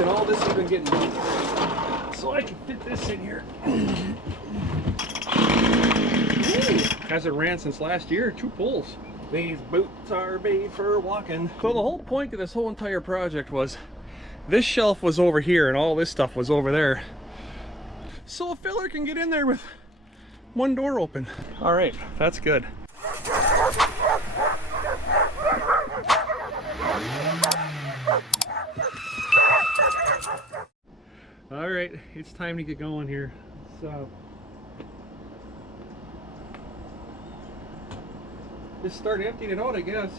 and all this has been getting bigger. So I can fit this in here. Hasn't ran since last year, 2 pulls. These boots are made for walking. So the whole point of this whole entire project was this shelf was over here and all this stuff was over there. So a filler can get in there with one door open. All right, that's good. All right, it's time to get going here. So just start emptying it out, I guess.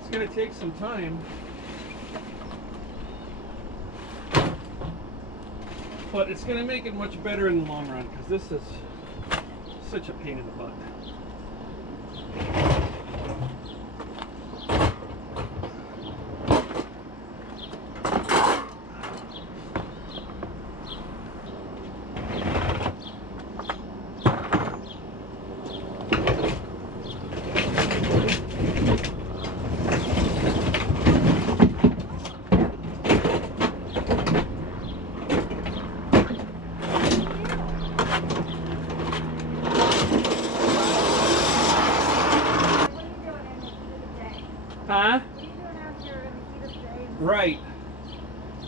It's gonna take some time, but it's gonna make it much better in the long run, because this is such a pain in the butt. Huh? Right.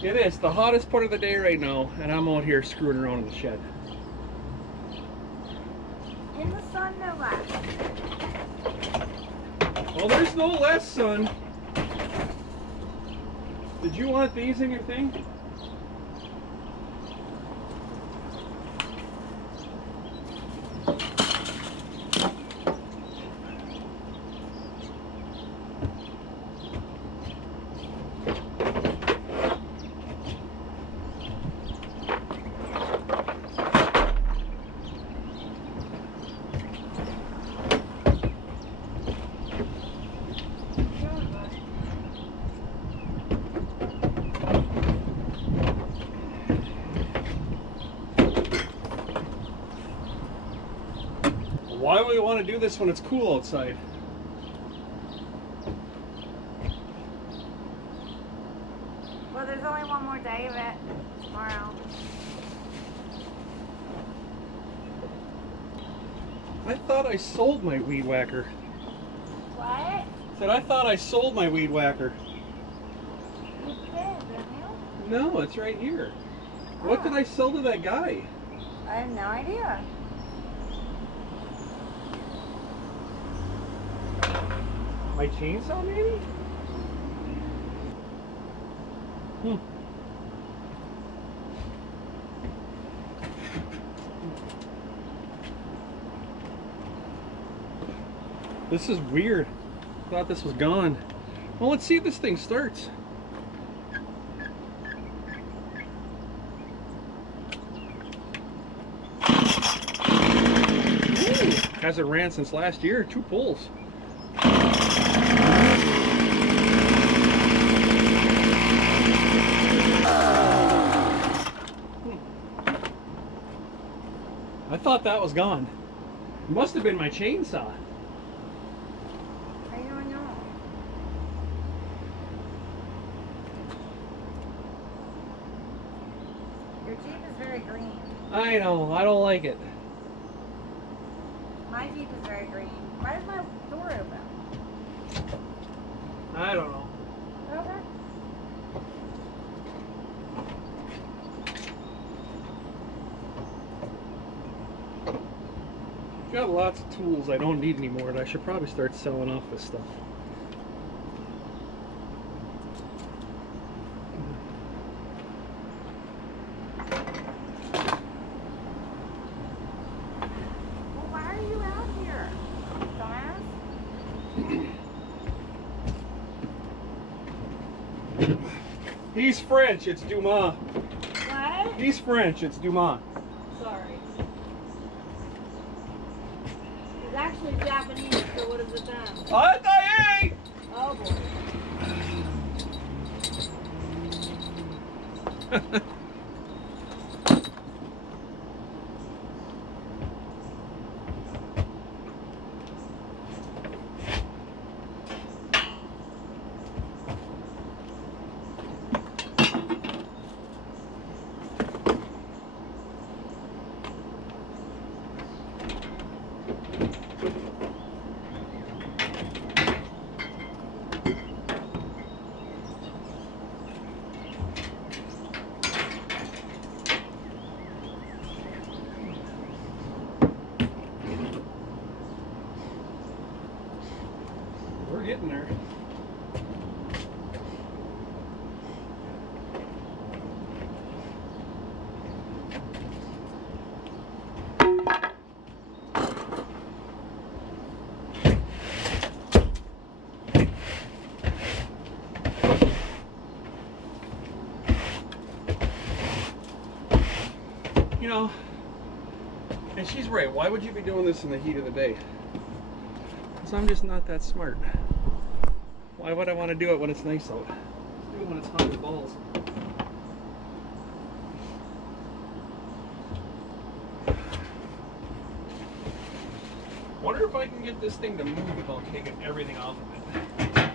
It is the hottest part of the day right now, and I'm out here screwing around in the shed. In the sun, no less. Well, there's no less sun. Did you want these in your thing? Why would we want to do this when it's cool outside? Well, there's only one more day of it tomorrow. I thought I sold my weed whacker. What? Said I thought I sold my weed whacker. You did, didn't you? No, it's right here. What did I sell to that guy? I have no idea. My chainsaw, maybe? This is weird. Thought this was gone. Well, let's see if this thing starts. Ooh, hasn't ran since last year, 2 pulls. I thought that was gone. It must have been my chainsaw. I don't know. Your Jeep is very green. I know, I don't like it. My Jeep is very green. Why is my door open? I don't know. Okay. Got lots of tools I don't need anymore, and I should probably start selling off this stuff. Well, why are you out here, dumbass? He's French, it's Dumas. What? He's French, it's Dumas. Sorry. He's actually Japanese, so what is it then? Atae! Oh boy. getting there. You know, and she's right. Why would you be doing this in the heat of the day? Because I'm just not that smart. Why would I want to do it when it's nice out? Let's do it when it's hot as balls. Wonder if I can get this thing to move without taking everything off of it.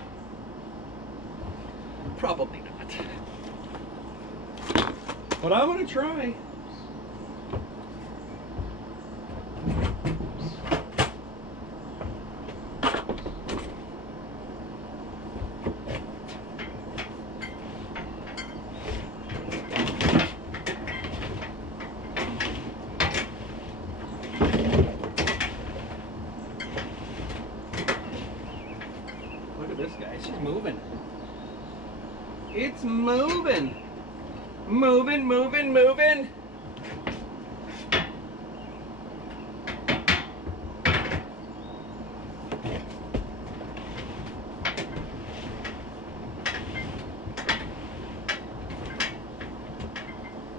Probably not. But I'm going to try. Look at this guy, she's moving. It's moving. Moving, moving, moving.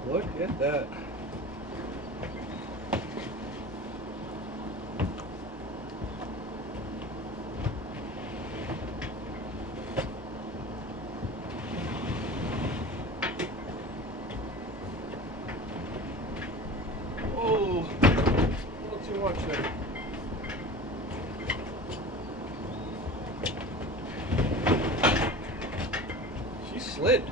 Look at that. Oh, a little too much there. She slid.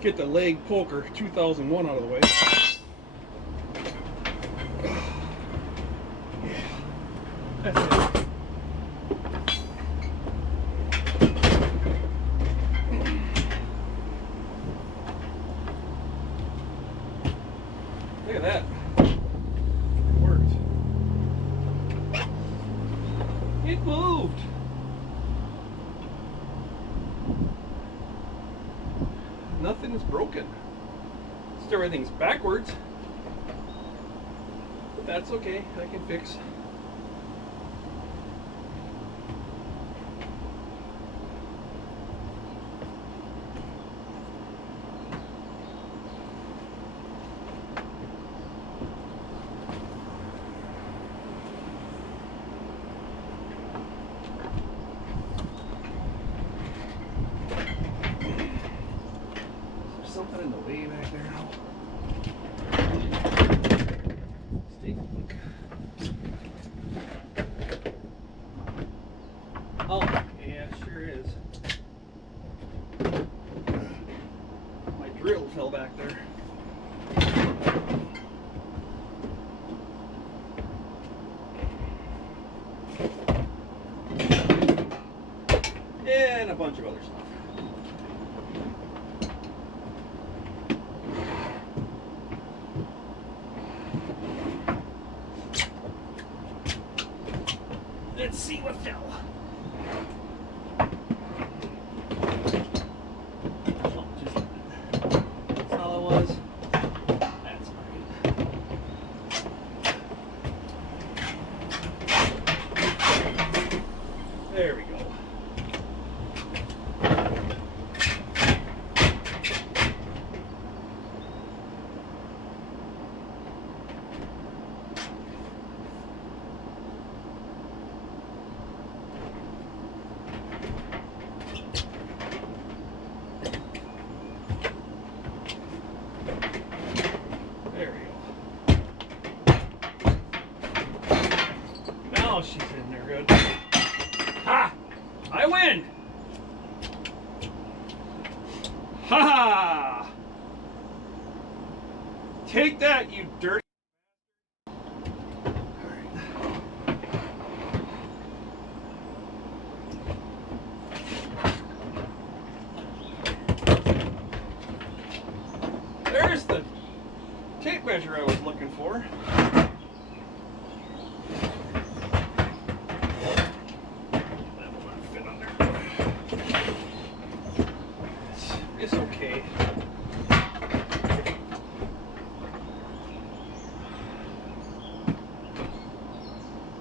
Get the leg poker 2001 out of the way. Yeah, that's it. Look at that. It worked. It moved. Nothing is broken. Just everything's backwards. But that's okay, I can fix. Something in the way back there now. Let's take a look. Oh, yeah, sure is. My drill fell back there. And a bunch of other stuff. Let's see what fell. Oh, that's all it was. That's great. There we go. There we go. Now she's in there good. Ha! I win! Ha ha! Take that, you dirty. There's the tape measure I was looking for. That will not fit on there. It's okay.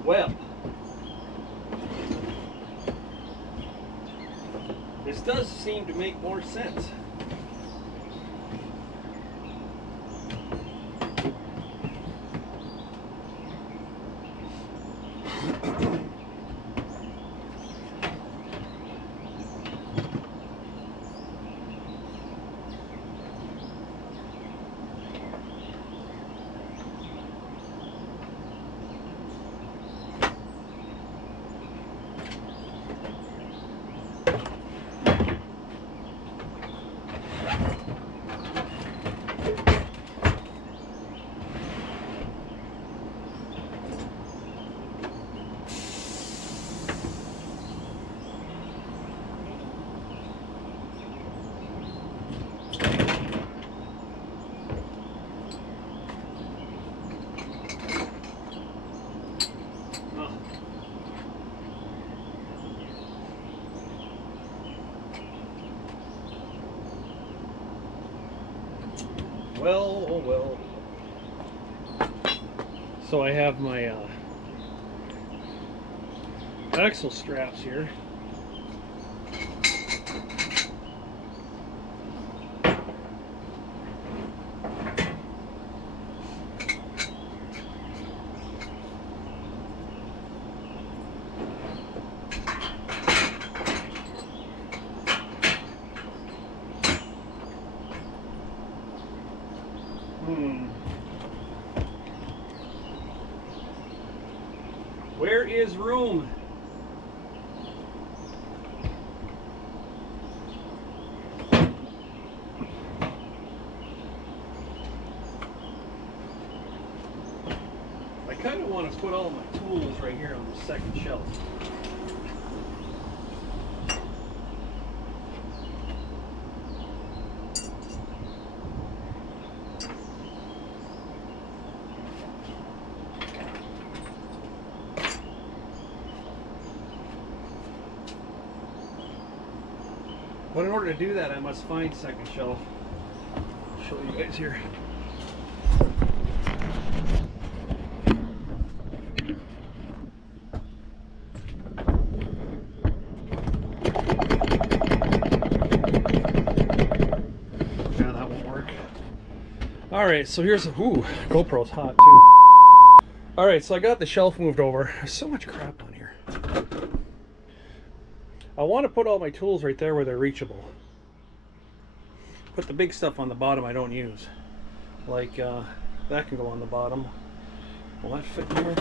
Well, this does seem to make more sense. Well, oh well. So I have my axle straps here. Where is room? I kind of want to put all my tools right here on the second shelf. But in order to do that, I must find second shelf. I'll show you guys here. Yeah, that won't work. Alright, so here's, ooh, GoPro's hot too. Alright, so I got the shelf moved over. There's so much crap on here. I want to put all my tools right there where they're reachable. Put the big stuff on the bottom I don't use. Like that can go on the bottom. Will that fit here?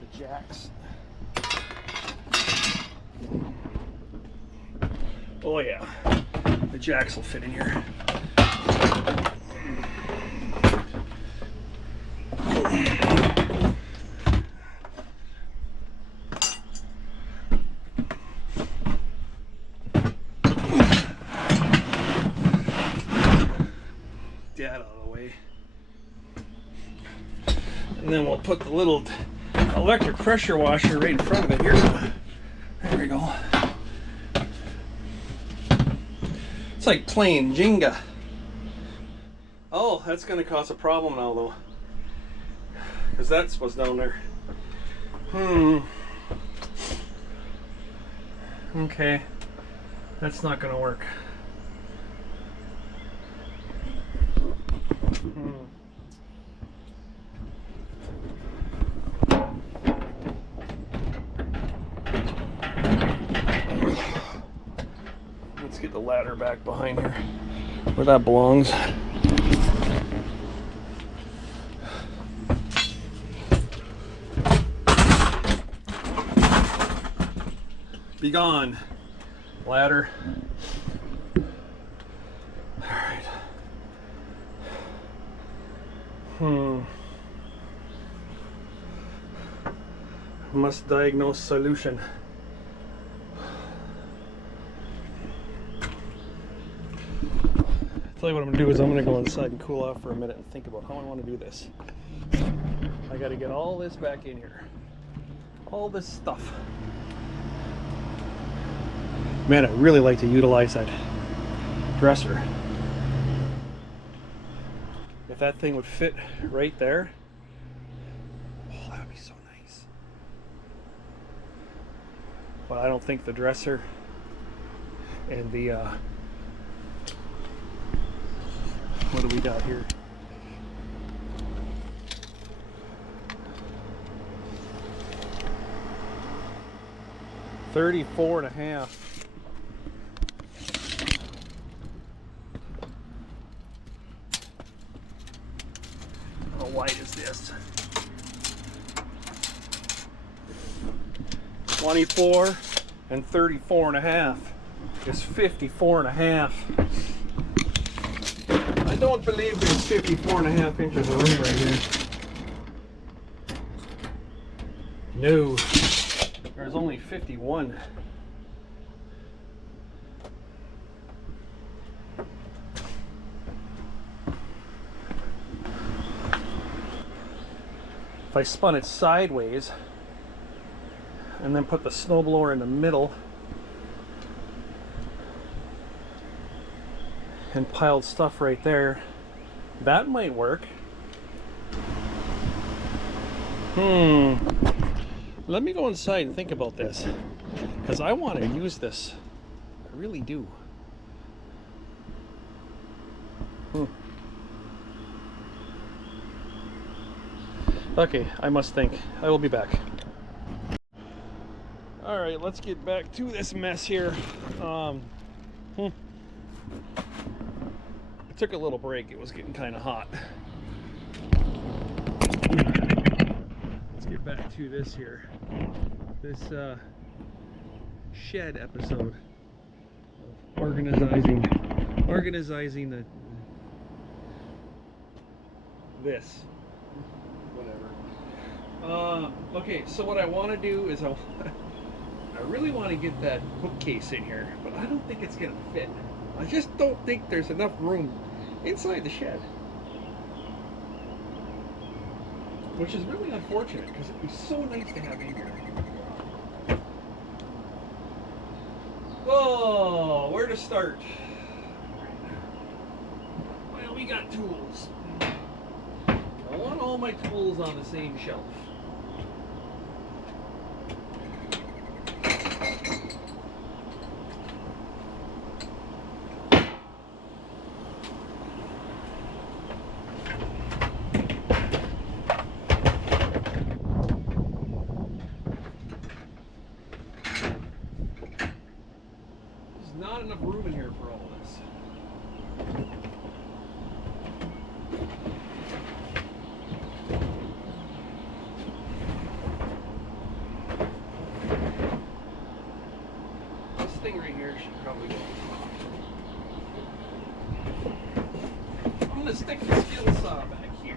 The jacks. Oh yeah, the jacks will fit in here. That out of the way. And then we'll put the little electric pressure washer right in front of it here. There we go. It's like playing Jenga. Oh, that's going to cause a problem now though. Because that's what's down there. Okay. That's not going to work. Let's get the ladder back behind here where that belongs. Be gone, ladder. All right. Must diagnose solution. Tell you what I'm gonna do is I'm gonna go inside and cool off for a minute and think about how I want to do this. I gotta get all this back in here. All this stuff. Man, I'd really like to utilize that dresser. If that thing would fit right there, oh, that would be so nice. But I don't think the dresser and the what do we got here? $34.5. How wide is this? 24 and 34.5 is 54.5. I don't believe there's 54.5 inches of room right here. No, there's only 51. If I spun it sideways and then put the snowblower in the middle and piled stuff right there, that might work. Let me go inside and think about this, because I want to use this. I really do. Okay, I must think. I will be back. Alright, let's get back to this mess here. I took a little break. It was getting kind of hot. Let's get back to this here. This shed episode of organizing this. Whatever. Okay, so what I want to do is I really want to get that bookcase in here, but I don't think it's going to fit. I just don't think there's enough room inside the shed. Which is really unfortunate, because it'd be so nice to have in here. Oh, where to start? Well, we got tools. I want all my tools on the same shelf. Not enough room in here for all this. This thing right here should probably go. I'm gonna stick the skill saw back here.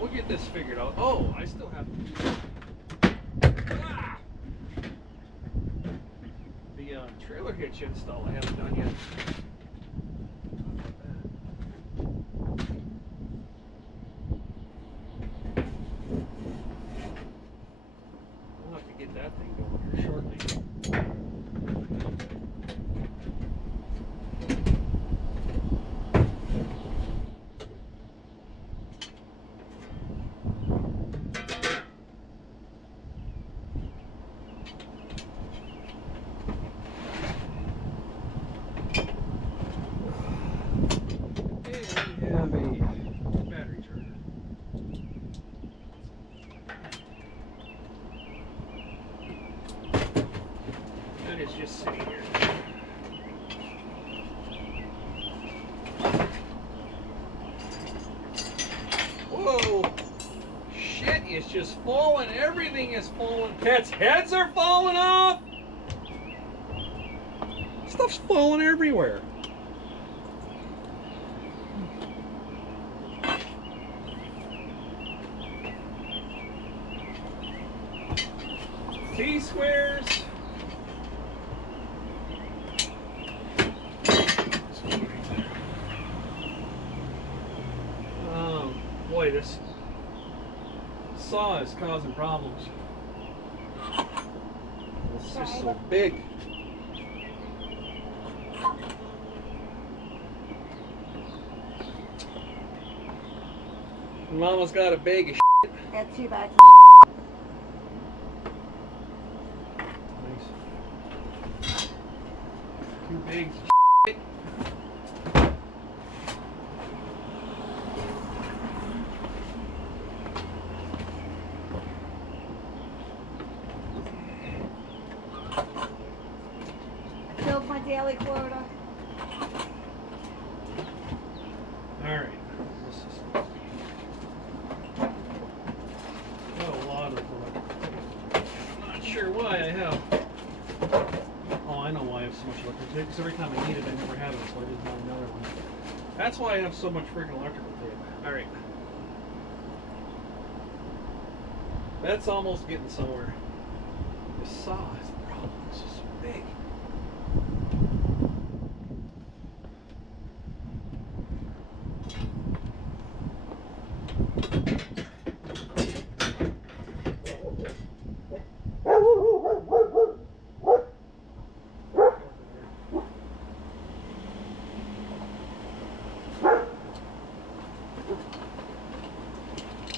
We'll get this figured out. Oh, I still have the trailer hitch install I haven't done yet. I'll have to get that thing going here shortly. just falling. Everything is falling. Cats' heads are falling off. Stuff's falling everywhere. T-squares. Boy, this saw is causing problems. It's just so big. Mama's got a bag of shit. Got 2 bags. Nice. 2 bags of shit. Filled my daily quota. Alright. This is got a lot of them. I'm not sure why I have. Oh, I know why I have so much electrical tape. Because every time I need it, I never have it, so I just buy another one. That's why I have so much freaking electrical tape. Alright. That's almost getting somewhere. The saw is the problem. It's just so big.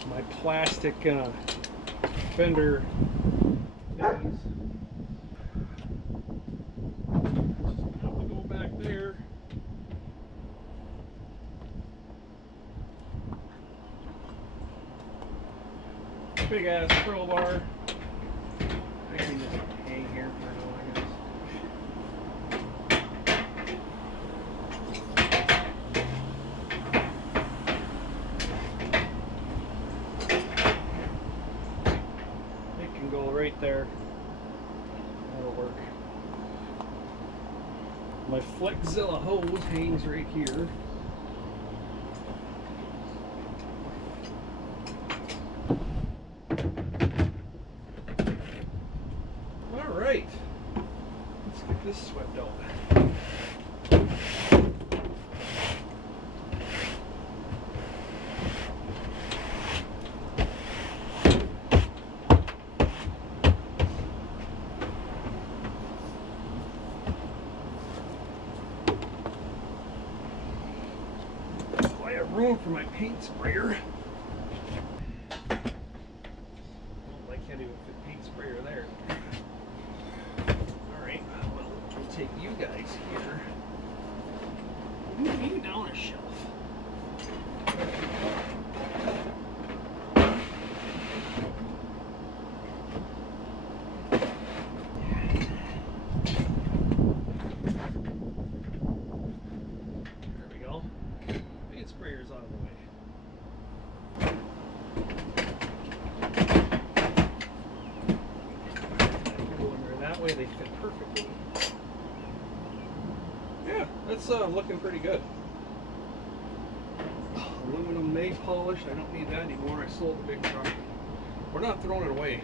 My plastic fender thingies. Just have to go back there. Big ass crowbar. I can just hang here for now, I guess. It can go right there. That'll work. My Flexzilla hose hangs right here. Alright, let's get this swept out. I have room for my paint sprayer. I can't even fit paint sprayer there. Alright, well, we'll take you guys here. Move you down a shelf. There we go. Paint sprayer's out of the way. That way they fit perfectly. Yeah, that's looking pretty good. Aluminum May polish, I don't need that anymore. I sold the big truck. We're not throwing it away.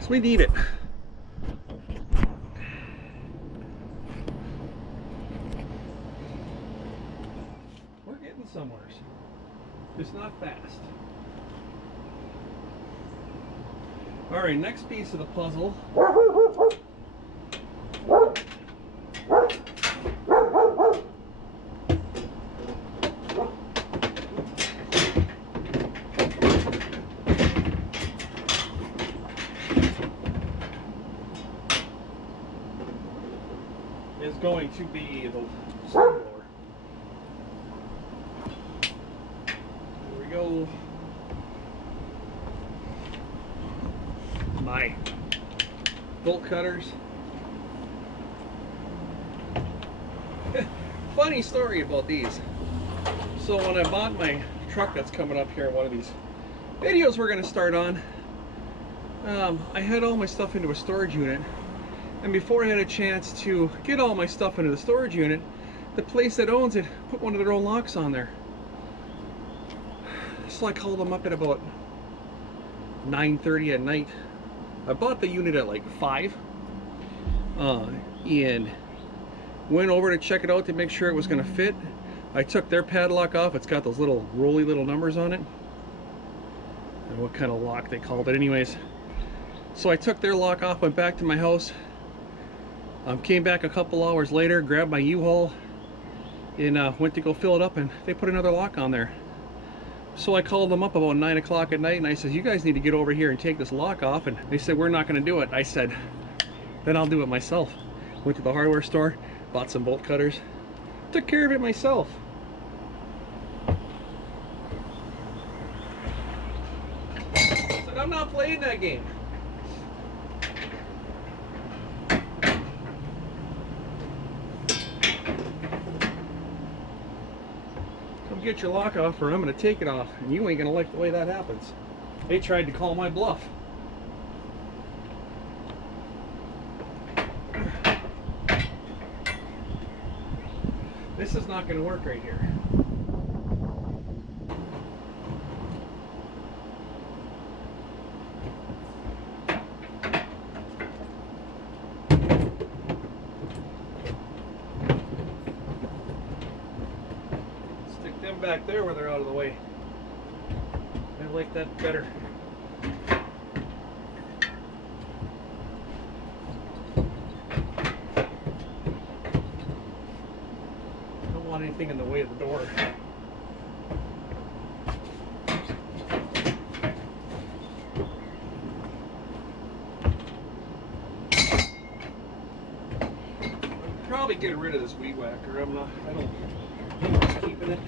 So we need it. We're getting somewhere. Just not fast. Alright, next piece of the puzzle. Is going to be the snowblower. There we go. My bolt cutters. Funny story about these. So when I bought my truck that's coming up here in one of these videos we're going to start on. I had all my stuff into a storage unit, and before I had a chance to get all my stuff into the storage unit, the place that owns it put one of their own locks on there. So I called them up at about 9:30 at night. I bought the unit at like 5 and went over to check it out to make sure it was going to fit. I took their padlock off. It's got those little rolly little numbers on it. I don't know what kind of lock they called it anyways. So I took their lock off, went back to my house, came back a couple hours later, grabbed my U-Haul, and went to go fill it up, and they put another lock on there. So I called them up about 9 o'clock at night, and I said, you guys need to get over here and take this lock off. And they said, we're not going to do it. I said, then I'll do it myself. Went to the hardware store, bought some bolt cutters, took care of it myself. Said, I'm not playing that game. Get your lock off, or I'm going to take it off, and you ain't going to like the way that happens. They tried to call my bluff. This is not going to work right here. Back there where they're out of the way. I like that better. Don't want anything in the way of the door. I'll probably get rid of this weed whacker. I don't keeping it.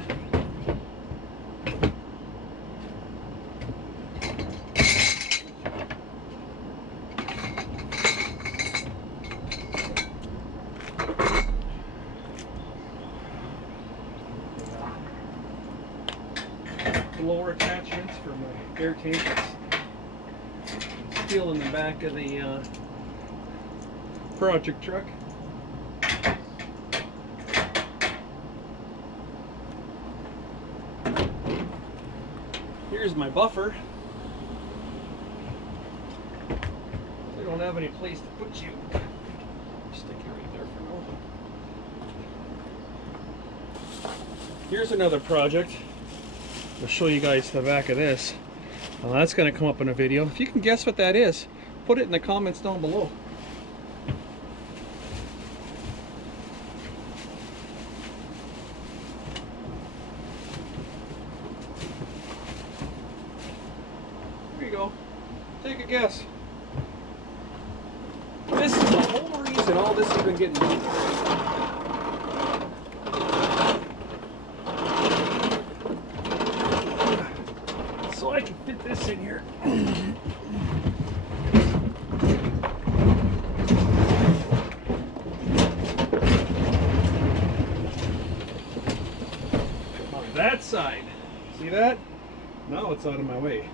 Lower attachments for my air tank. It's still in the back of the project truck. Here's my buffer. We don't have any place to put you. Stick it right there for now. Here's another project. I'll show you guys the back of this. That's going to come up in a video. If you can guess what that is, put it in the comments down below. There you go. Take a guess. This is the whole reason all this has been getting done. I can fit this in here. On that side, see that? Now it's out of my way.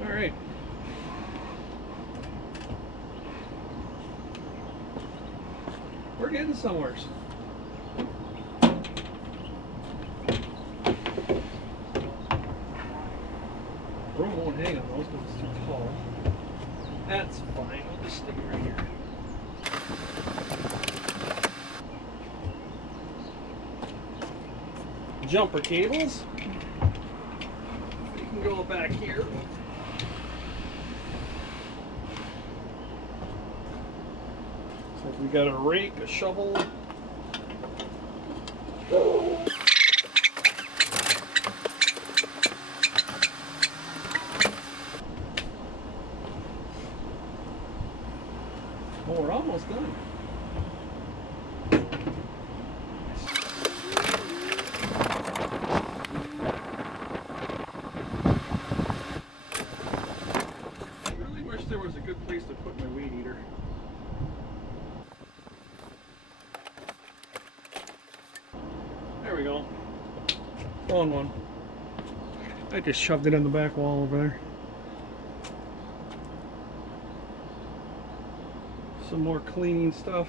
All right. We're getting somewhere. Room won't hang on those because it's too tall. That's fine. I'll just stick it right here. Jumper cables. We can go back here. We got a rake, a shovel. almost done. I really wish there was a good place to put my weed eater. There we go. On one. I just shoved it in the back wall over there. Some more cleaning stuff.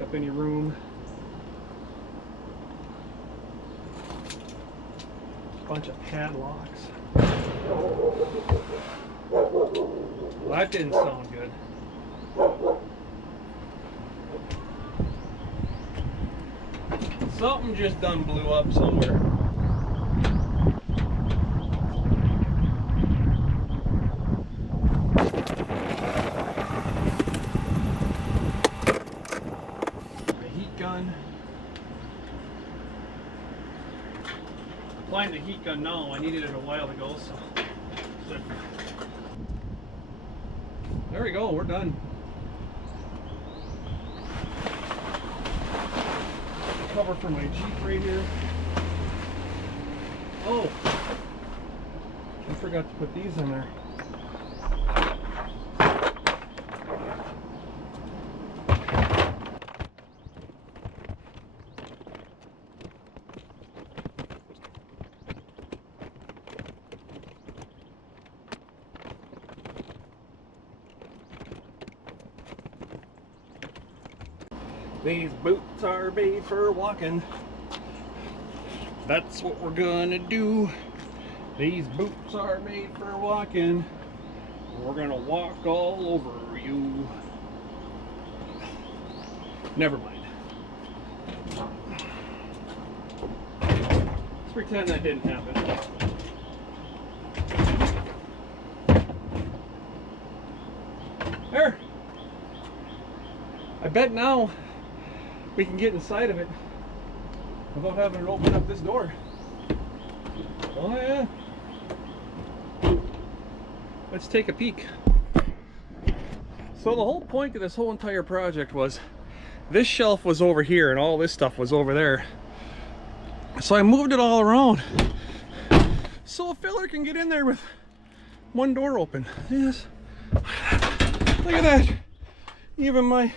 Up any room. Bunch of padlocks. Well, that didn't sound good. Something just done blew up somewhere. Applying the heat gun now. I needed it a while ago, so there we go. We're done. Cover for my Jeep right here. Oh, I forgot to put these in there. These boots are made for walking. That's what we're gonna do. These boots are made for walking. We're gonna walk all over you. Never mind. Let's pretend that didn't happen. There. I bet now we can get inside of it without having to open up this door. Oh yeah. Let's take a peek. So the whole point of this whole entire project was this shelf was over here and all this stuff was over there. So I moved it all around so a filler can get in there with one door open. Yes. Look at that. Even my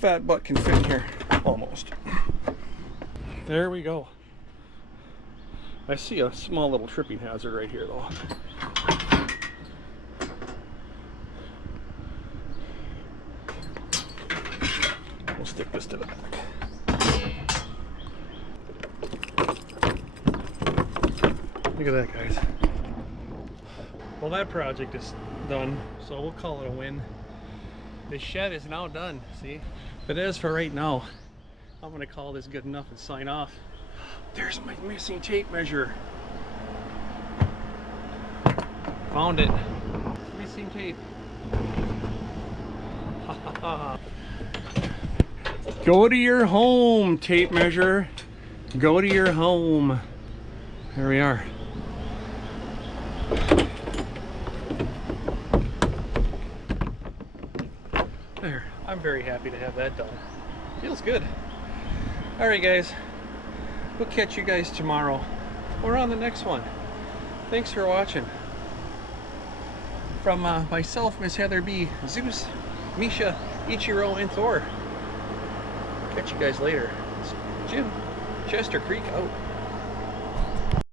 fat butt can fit in here. Almost. There we go. I see a small little tripping hazard right here though. We'll stick this to the back. Look at that, guys. Well, that project is done, so we'll call it a win. The shed is now done, see? But as for right now, I'm gonna call this good enough and sign off. There's my missing tape measure. Found it. Missing tape. Go to your home, tape measure. Go to your home. There we are. There. I'm very happy to have that done. Feels good. Alright guys, we'll catch you guys tomorrow or on the next one. Thanks for watching. From myself, Miss Heather B, Zeus, Misha, Ichiro, and Thor. Catch you guys later. It's Jim, Chester Creek out.